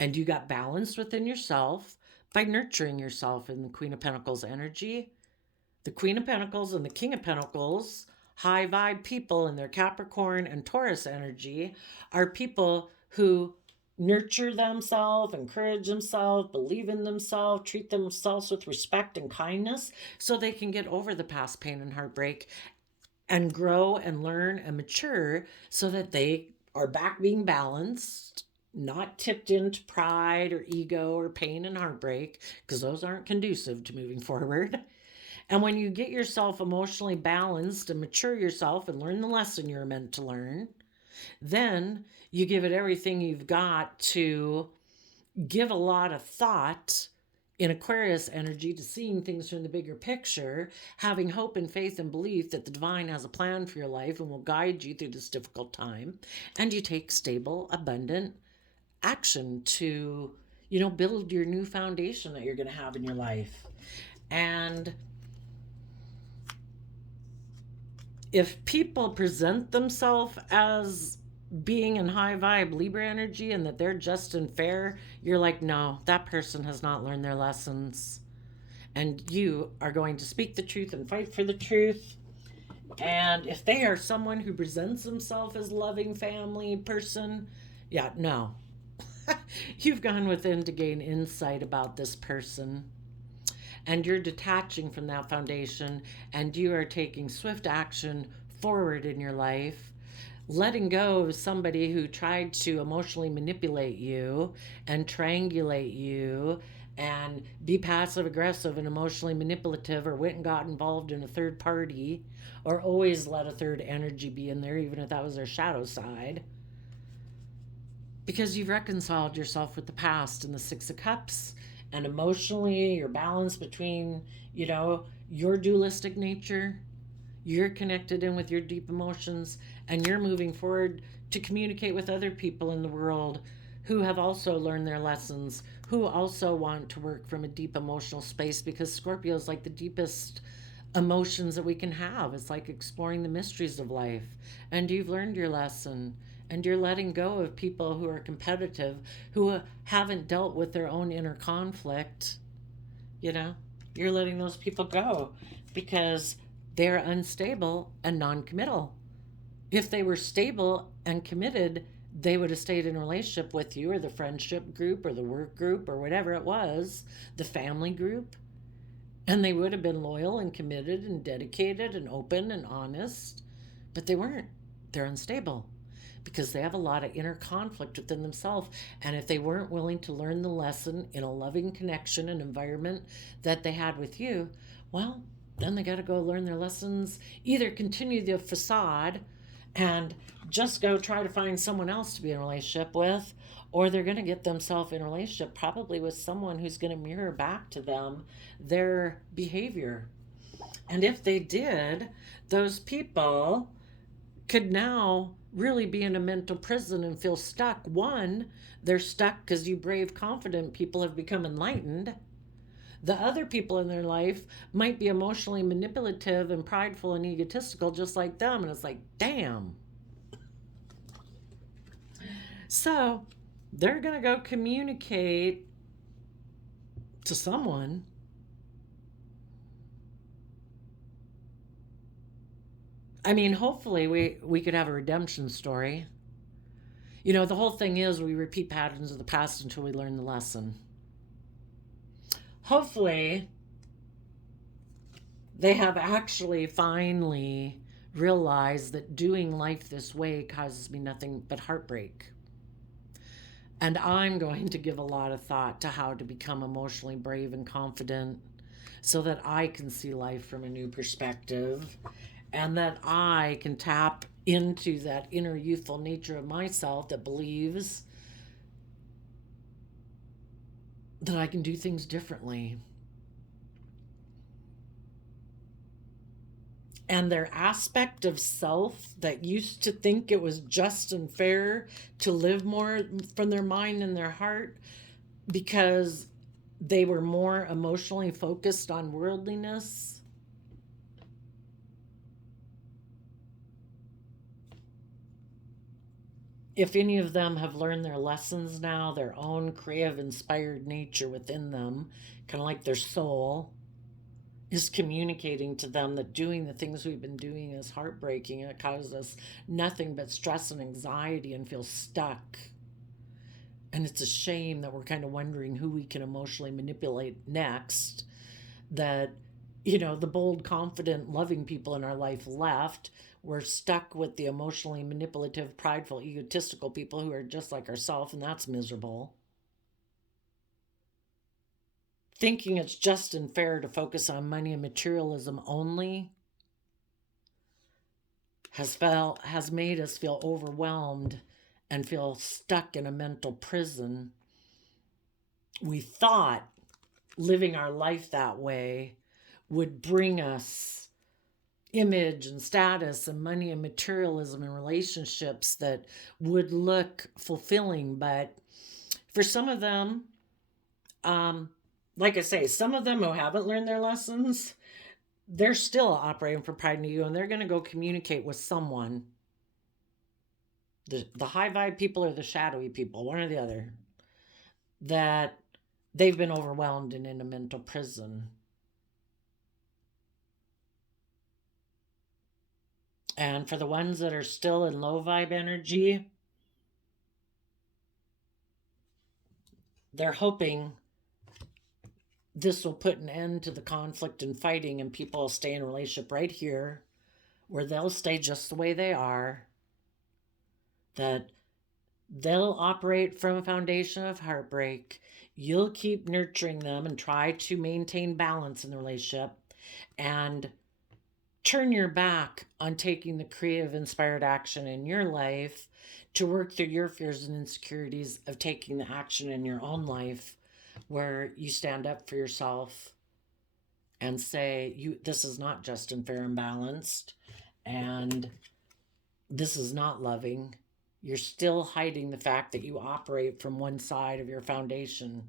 And you got balanced within yourself by nurturing yourself in the Queen of Pentacles energy. The Queen of Pentacles and the King of Pentacles, high vibe people in their Capricorn and Taurus energy, are people who nurture themselves, encourage themselves, believe in themselves, treat themselves with respect and kindness so they can get over the past pain and heartbreak and grow and learn and mature so that they are back being balanced, not tipped into pride or ego or pain and heartbreak, because those aren't conducive to moving forward. And when you get yourself emotionally balanced and mature yourself and learn the lesson you're meant to learn, then you give it everything you've got to give a lot of thought in Aquarius energy to seeing things from the bigger picture, having hope and faith and belief that the divine has a plan for your life and will guide you through this difficult time. And you take stable, abundant action to, build your new foundation that you're going to have in your life. And if people present themselves as being in high vibe Libra energy and that they're just and fair, you're like, no, that person has not learned their lessons. And you are going to speak the truth and fight for the truth. And if they are someone who presents themselves as loving family person, yeah, no. You've gone within to gain insight about this person. And you're detaching from that foundation and you are taking swift action forward in your life, letting go of somebody who tried to emotionally manipulate you and triangulate you and be passive aggressive and emotionally manipulative, or went and got involved in a third party, or always let a third energy be in there, even if that was their shadow side. Because you've reconciled yourself with the past and the Six of Cups, and emotionally you're balanced between, your dualistic nature. You're connected in with your deep emotions, and you're moving forward to communicate with other people in the world who have also learned their lessons, who also want to work from a deep emotional space, because Scorpio is like the deepest emotions that we can have. It's like exploring the mysteries of life. And you've learned your lesson, and you're letting go of people who are competitive, who haven't dealt with their own inner conflict. You're letting those people go because they're unstable and non-committal. If they were stable and committed, they would have stayed in a relationship with you, or the friendship group or the work group or whatever it was, the family group. And they would have been loyal and committed and dedicated and open and honest. But they weren't. They're unstable because they have a lot of inner conflict within themselves. And if they weren't willing to learn the lesson in a loving connection and environment that they had with you, well, then they got to go learn their lessons, either continue the facade and just go try to find someone else to be in a relationship with, or they're going to get themselves in a relationship probably with someone who's going to mirror back to them their behavior. And if they did, those people could now really be in a mental prison and feel stuck. One, they're stuck because you brave, confident people have become enlightened. The other people in their life might be emotionally manipulative and prideful and egotistical just like them. And it's like, damn. So they're going to go communicate to someone. I mean, hopefully we could have a redemption story. You know, the whole thing is we repeat patterns of the past until we learn the lesson. Hopefully, they have actually finally realized that doing life this way causes me nothing but heartbreak. And I'm going to give a lot of thought to how to become emotionally brave and confident so that I can see life from a new perspective and that I can tap into that inner youthful nature of myself that believes that I can do things differently. And their aspect of self that used to think it was just and fair to live more from their mind and their heart because they were more emotionally focused on worldliness. If any of them have learned their lessons now, their own creative, inspired nature within them, kind of like their soul, is communicating to them that doing the things we've been doing is heartbreaking and it causes us nothing but stress and anxiety and feel stuck. And it's a shame that we're kind of wondering who we can emotionally manipulate next. That, you know, the bold, confident, loving people in our life left. We're stuck with the emotionally manipulative, prideful, egotistical people who are just like ourselves, and that's miserable. Thinking it's just and fair to focus on money and materialism only has made us feel overwhelmed and feel stuck in a mental prison. We thought living our life that way would bring us image and status and money and materialism and relationships that would look fulfilling. But for some of them, um, like I say, some of them who haven't learned their lessons, they're still operating from pride and ego, and they're going to go communicate with someone. The high vibe people or the shadowy people, one or the other, that they've been overwhelmed and in a mental prison. And for the ones that are still in low vibe energy, they're hoping this will put an end to the conflict and fighting, and people will stay in a relationship right here where they'll stay just the way they are, that they'll operate from a foundation of heartbreak. You'll keep nurturing them and try to maintain balance in the relationship and turn your back on taking the creative, inspired action in your life to work through your fears and insecurities of taking the action in your own life where you stand up for yourself and say, this is not just and fair and balanced, and this is not loving. You're still hiding the fact that you operate from one side of your foundation.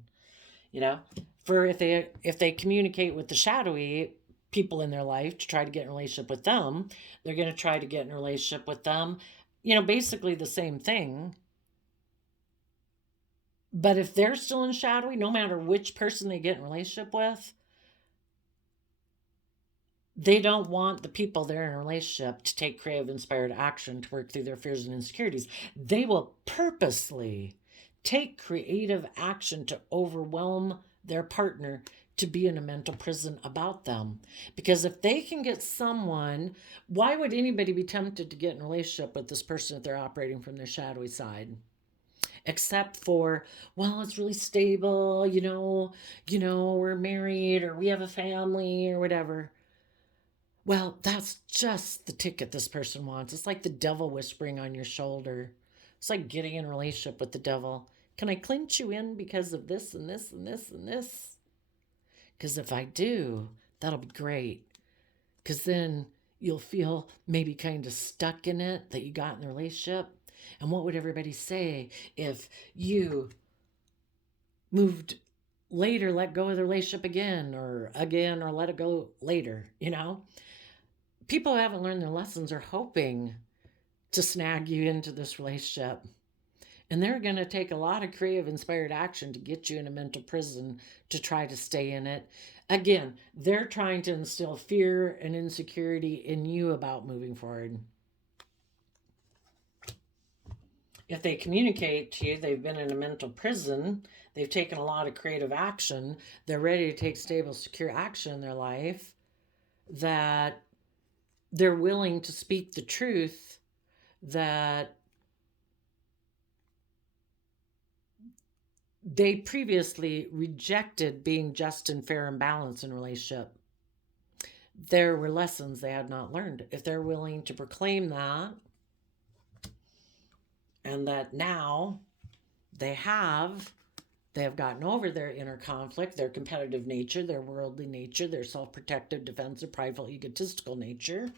You know, for if they communicate with the shadowy people in their life to try to get in a relationship with them, they're going to try to get in a relationship with them, you know, basically the same thing. But if they're still in shadowy, no matter which person they get in a relationship with, they don't want the people they're in a relationship to take creative, inspired action to work through their fears and insecurities. They will purposely take creative action to overwhelm their partner to be in a mental prison about them. Because if they can get someone, why would anybody be tempted to get in a relationship with this person if they're operating from their shadowy side? Except for, well, it's really stable, we're married or we have a family or whatever. Well, that's just the ticket this person wants. It's like the devil whispering on your shoulder. It's like getting in a relationship with the devil. Can I clinch you in because of this, and this, and this, and this? Because if I do, that'll be great. because then you'll feel maybe kind of stuck in it that you got in the relationship. And what would everybody say if you moved later, let go of the relationship again, or let it go later? People who haven't learned their lessons are hoping to snag you into this relationship. And they're going to take a lot of creative, inspired action to get you in a mental prison to try to stay in it. Again, they're trying to instill fear and insecurity in you about moving forward. If they communicate to you, they've been in a mental prison, they've taken a lot of creative action, they're ready to take stable, secure action in their life, that they're willing to speak the truth, that they previously rejected being just and fair and balanced in a relationship. There were lessons they had not learned. If they're willing to proclaim that, and that now they have gotten over their inner conflict, their competitive nature, their worldly nature, their self-protective, defensive, prideful, egotistical nature,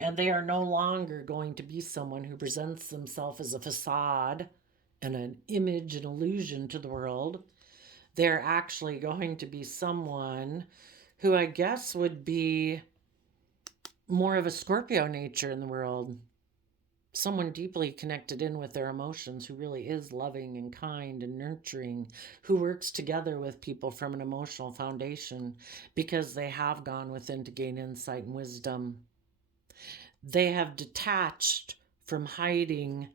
and they are no longer going to be someone who presents themselves as a facade and an image, an illusion to the world. They're actually going to be someone who I guess would be more of a Scorpio nature in the world. Someone deeply connected in with their emotions, who really is loving and kind and nurturing, who works together with people from an emotional foundation because they have gone within to gain insight and wisdom. They have detached from hiding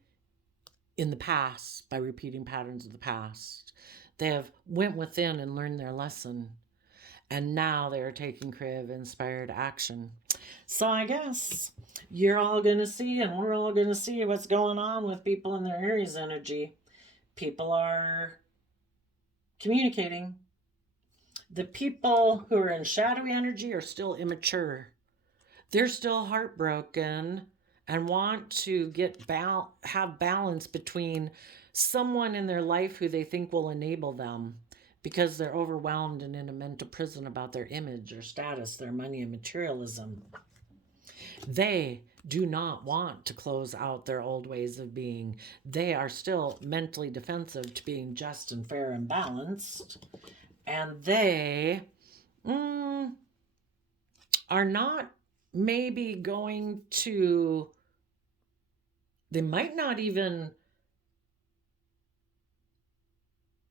in the past by repeating patterns of the past. They have went within and learned their lesson, and now they are taking creative, inspired action. So I guess you're all going to see, and we're all going to see what's going on with people in their Aries energy. People are communicating. The people who are in shadowy energy are still immature. They're still heartbroken and want to have balance between someone in their life who they think will enable them because they're overwhelmed and in a mental prison about their image, their status, their money, and materialism. They do not want to close out their old ways of being. They are still mentally defensive to being just and fair and balanced. And they are not maybe going to, they might not even,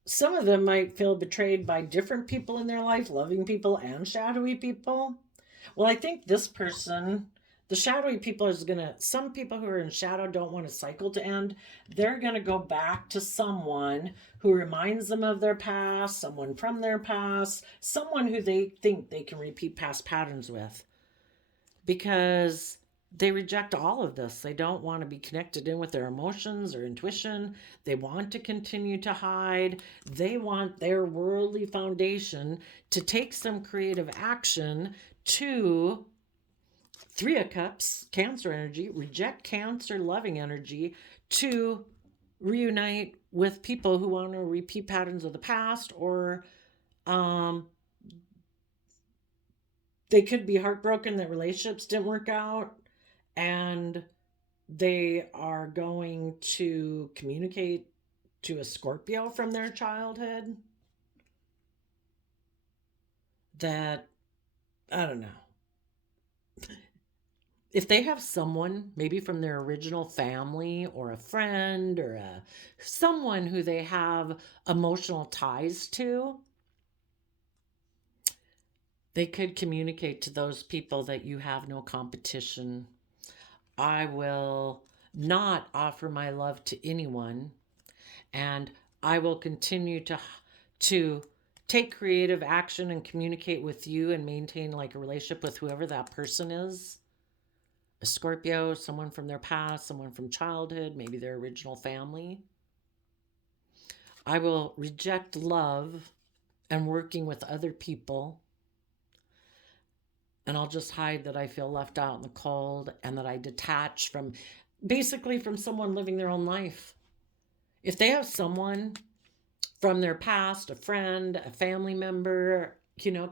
some of them might feel betrayed by different people in their life, loving people and shadowy people. Well, I think this person, the shadowy people, is going to, some people who are in shadow don't want a cycle to end. They're going to go back to someone who reminds them of their past, someone from their past, someone who they think they can repeat past patterns with, because they reject all of this. They don't want to be connected in with their emotions or intuition. They want to continue to hide. They want their worldly foundation to take some creative action to Three of Cups, Cancer energy, reject Cancer loving energy, to reunite with people who want to repeat patterns of the past, or they could be heartbroken that relationships didn't work out, and they are going to communicate to a Scorpio from their childhood that, I don't know, if they have someone maybe from their original family or a friend or someone who they have emotional ties to, they could communicate to those people that you have no competition. I will not offer my love to anyone, and I will continue to take creative action and communicate with you and maintain like a relationship with whoever that person is. A Scorpio, someone from their past, someone from childhood, maybe their original family. I will reject love and working with other people, and I'll just hide that I feel left out in the cold and that I detach from, basically, from someone living their own life. If they have someone from their past, a friend, a family member,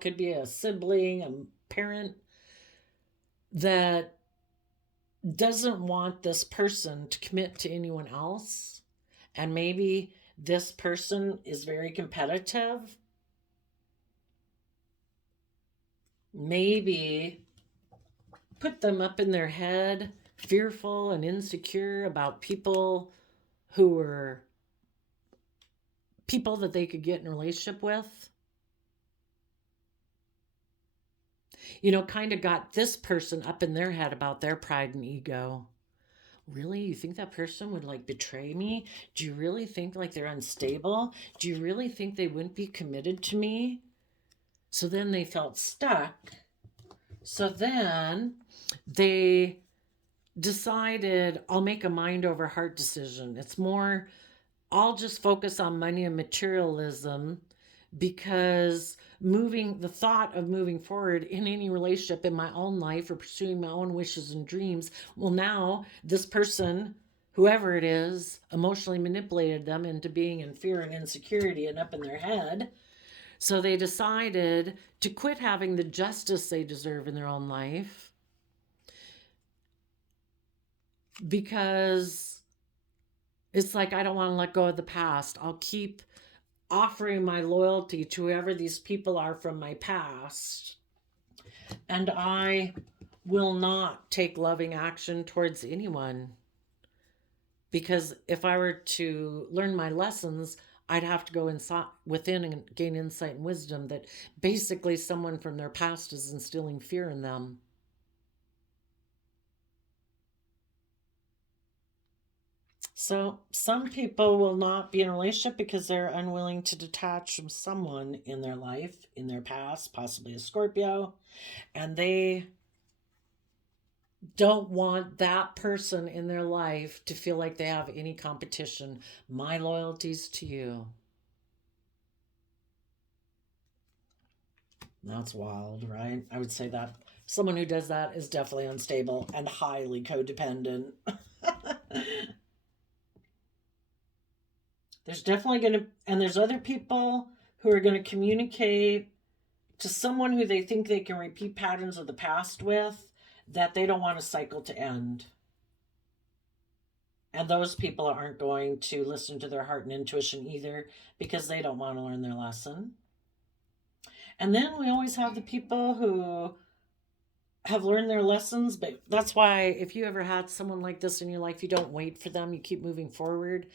could be a sibling, a parent, that doesn't want this person to commit to anyone else. And maybe this person is very competitive. Maybe put them up in their head, fearful and insecure about people who were people that they could get in a relationship with. You know, kind of got this person up in their head about their pride and ego. Really? You think that person would like betray me? Do you really think like they're unstable? Do you really think they wouldn't be committed to me? So then they felt stuck. So then they decided, I'll make a mind over heart decision. It's more, I'll just focus on money and materialism, because the thought of moving forward in any relationship in my own life or pursuing my own wishes and dreams, well, now this person, whoever it is, emotionally manipulated them into being in fear and insecurity and up in their head. So they decided to quit having the justice they deserve in their own life, because it's like, I don't want to let go of the past. I'll keep offering my loyalty to whoever these people are from my past. And I will not take loving action towards anyone. Because if I were to learn my lessons, I'd have to go inside within and gain insight and wisdom that basically someone from their past is instilling fear in them. So some people will not be in a relationship because they're unwilling to detach from someone in their life, in their past, possibly a Scorpio, and they don't want that person in their life to feel like they have any competition. My loyalty's to you. That's wild, right? I would say that someone who does that is definitely unstable and highly codependent. There's definitely going to, and there's other people who are going to communicate to someone who they think they can repeat patterns of the past with, that they don't want a cycle to end. And those people aren't going to listen to their heart and intuition either, because they don't want to learn their lesson. And then we always have the people who have learned their lessons, but that's why if you ever had someone like this in your life, you don't wait for them, you keep moving forward,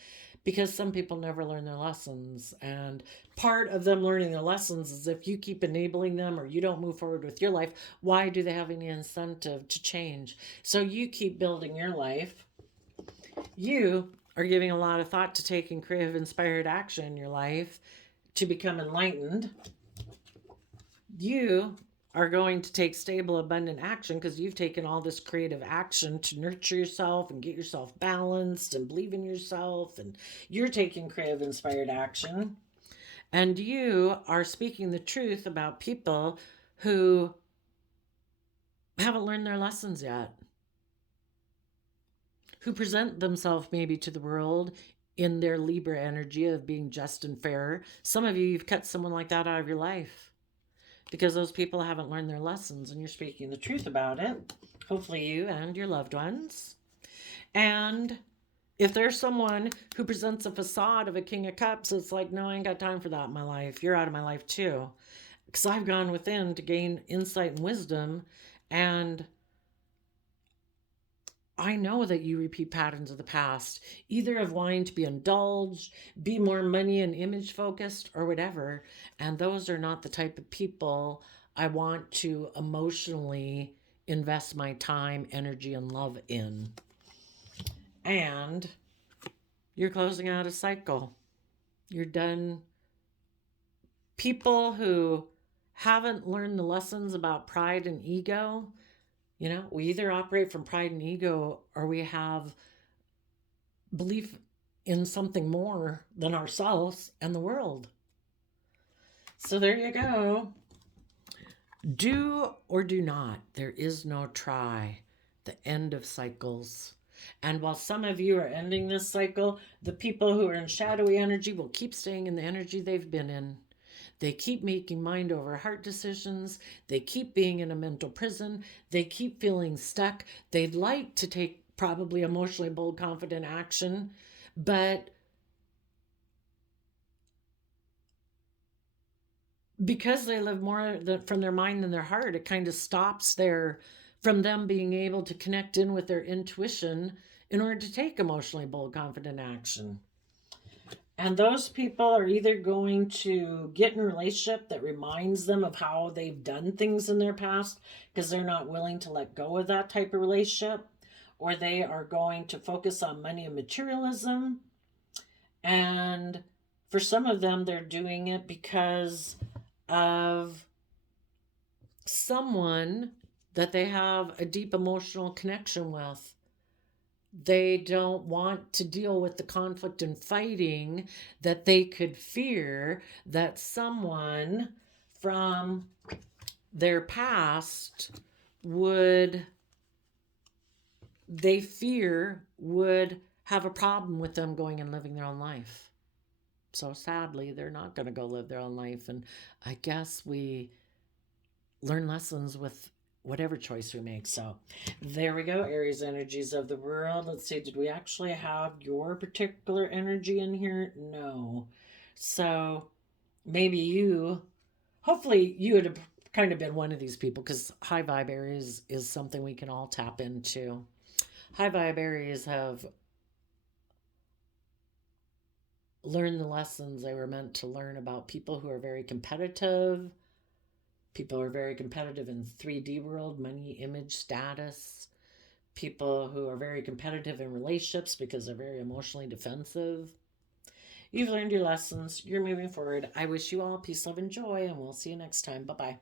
because some people never learn their lessons. And part of them learning their lessons is if you keep enabling them or you don't move forward with your life, why do they have any incentive to change? So you keep building your life. You are giving a lot of thought to taking creative, inspired action in your life to become enlightened. You are going to take stable, abundant action because you've taken all this creative action to nurture yourself and get yourself balanced and believe in yourself. And you're taking creative, inspired action. And you are speaking the truth about people who haven't learned their lessons yet, who present themselves maybe to the world in their Libra energy of being just and fair. Some of you, you've cut someone like that out of your life because those people haven't learned their lessons, and you're speaking the truth about it. Hopefully you and your loved ones. And if there's someone who presents a facade of a King of Cups, it's like, no, I ain't got time for that in my life. You're out of my life too. Because I've gone within to gain insight and wisdom, and I know that you repeat patterns of the past, either of wanting to be indulged, be more money and image focused, or whatever. And those are not the type of people I want to emotionally invest my time, energy, and love in. And you're closing out a cycle. You're done. People who haven't learned the lessons about pride and ego, you know, we either operate from pride and ego or we have belief in something more than ourselves and the world. So there you go. Do or do not. There is no try. The end of cycles. And while some of you are ending this cycle, the people who are in shadowy energy will keep staying in the energy they've been in. They keep making mind over heart decisions. They keep being in a mental prison. They keep feeling stuck. They'd like to take probably emotionally bold, confident action, but because they live more from their mind than their heart, it kind of stops their from them being able to connect in with their intuition in order to take emotionally bold, confident action. And those people are either going to get in a relationship that reminds them of how they've done things in their past because they're not willing to let go of that type of relationship, or they are going to focus on money and materialism. And for some of them, they're doing it because of someone that they have a deep emotional connection with. They don't want to deal with the conflict and fighting that they could fear that someone from their past would, they fear would have a problem with them going and living their own life. So sadly, they're not going to go live their own life. And I guess we learn lessons with whatever choice we make. So there we go, Aries energies of the world. Let's see, did we actually have your particular energy in here? No. So maybe you, hopefully you would have kind of been one of these people, because high vibe Aries is something we can all tap into. High vibe Aries have learned the lessons they were meant to learn about people who are very competitive. People are very competitive in 3D world, money, image, status. People who are very competitive in relationships because they're very emotionally defensive. You've learned your lessons. You're moving forward. I wish you all peace, love, and joy, and we'll see you next time. Bye-bye.